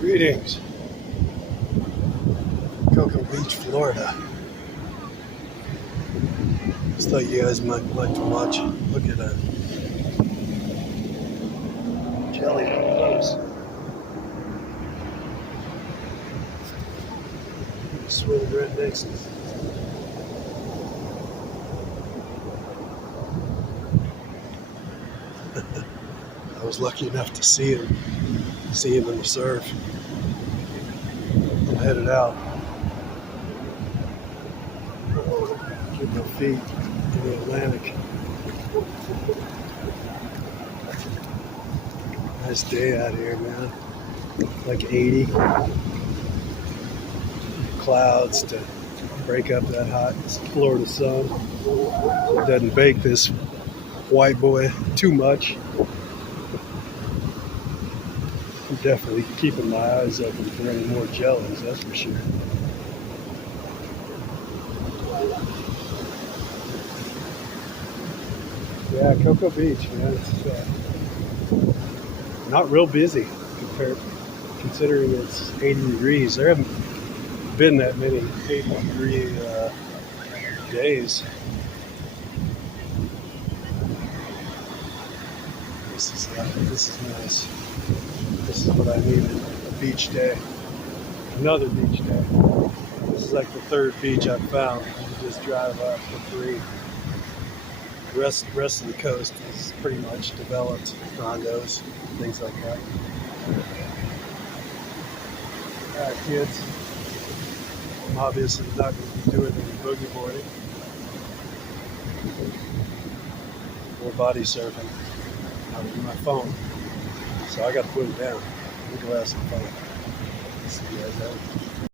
Greetings, Cocoa Beach, Florida. Just thought you guys might like to watch. Look at that jelly up close. Swimming right next to me. I was lucky enough to see him in the surf. I'm headed out. Get my feet in the Atlantic. Nice day out here, man. Like 80. Clouds to break up that hot Florida sun. It doesn't bake this white boy too much. I'm definitely keeping my eyes open for any more jellies, that's for sure. Yeah, Cocoa Beach, man. It's not real busy considering it's 80 degrees. There haven't been that many 80-degree days. This is nice. This is what I needed. A beach day. Another beach day. This is like the third beach I've found. You just drive up for free. The rest of the coast is pretty much developed condos, things like that. Alright, kids. I'm obviously not going to be doing any boogie boarding or body surfing out of my phone. So I got to put it down. We go have some fun. See you guys later.